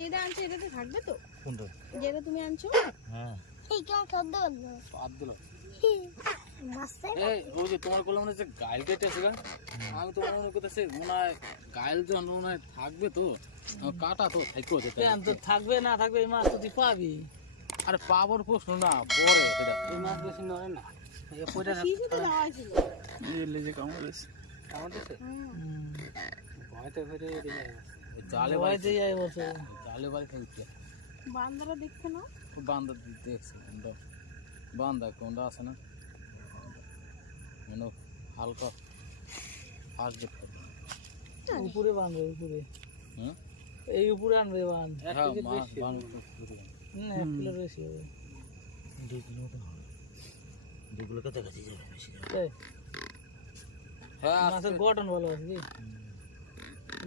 যেটা আনছো এটাতে থাকবে তো? কোনটা? যেটা তুমি আনছো? হ্যাঁ। এই কেমন শব্দ হলো? আব্দুল মাছটা এই ওই যে তোমার বললাম না যে গাইল কেটেছে গা, আমি তো মনে করতেছি মনে হয় গাইল যখন মনে হয় থাকবে তো কাটা তো থাকো যেতে তো থাকবে না থাকবে এই মাছ তো তুই পাবি। আরে পাওয়ার প্রশ্ন না, পরে সেটা এই মাছ বেশি নড়ে না। এই পয়টা শিশুতে দেওয়া ছিল। এই লেজে কামড়েছে কামড়েছে। ভয়তে ফেরে জালে ভয় বাড়ি দিয়ে যায় বসে। জালে বাড়ি থেকে বান্দারা দেখছে না? বান্দা দেখছে কোনটা বান্দা কোনটা আছে না মানে হালকা ফার্স্ট দেখতে উপরে বাঁধবে উপরে। হুম এই উপরে আনবে বান। হ্যাঁ মাছ বান না 1 কিলো বেশি হবে। 2 কিলো তো হবে, 2 কিলো কাছাকাছি যাবে বেশি যাবে। এই হ্যাঁ মাছের গঠন ভালো আছে কি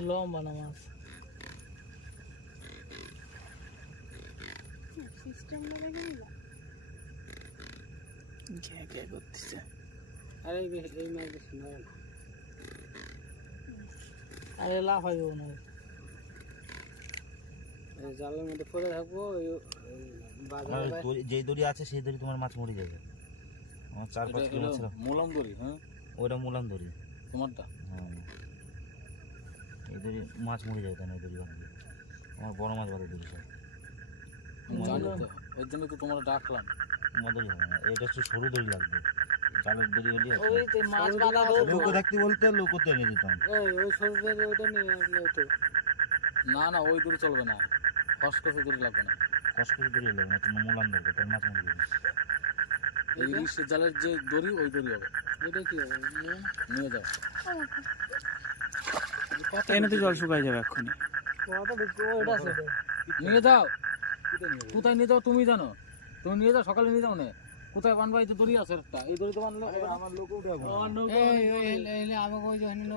লম্বা না মাছ। সিস্টেম লাগে কি না? কে কে করতেছে আরে এই মাছ বেশি নড়ে না। আরে লাভ হবে না। এই জালের মধ্যে পড়ে থাকবো যেই দড়ি আছে সেই দড়ি তোমার মাছ মরে যাবে। আমার 4-5 কিলো মাছ ছিল। মোলাম দড়ি। হ্যাঁ ওইটা মুলাম দড়ি। তোমারটা হ্যাঁ এই দড়ি মাছ মরে যাবে কেন? এই দড়ি বাঁধলে আমার বড় মাছ বাঁধে দড়ি সব। জানি তো, ওই জন্য তো তোমরা ডাকলাম। আমার দড়ি হবে না, এটা হচ্ছে সরু দড়ি লাগবে। জালের দড়ি হলে ওই তো মাছ বাঁধা লোকো থাকতে বলতে লোকোতে এনে দিতাম। ওই সরুদের ওইটা নিয়ে আসলে তো না না ওই দড়ি চলবে না, খসখসে দড়ি লাগবে না। কষ্ট করে লাগবে না, তোমার মুলাম দড়ি তার মাছ মরে যাবে। এই ইলিশের জালের যে দড়ি ওই দড়ি হবে, এটা কি হবে নিয়ে যাও। এনে তো জল শুকাই যাবে এক্ষুনি। ওইটা আছে তো। নিয়ে যাও। কোথায় নিয়ে যাও তুমি জানো? তুমি নিয়ে যাও, সকালে নিয়ে যাও না। কোথায় বানবা? এই যে দড়ি আছে একটা, এই দড়ি তো বানলে আমার লোক উঠে আমাকে ওই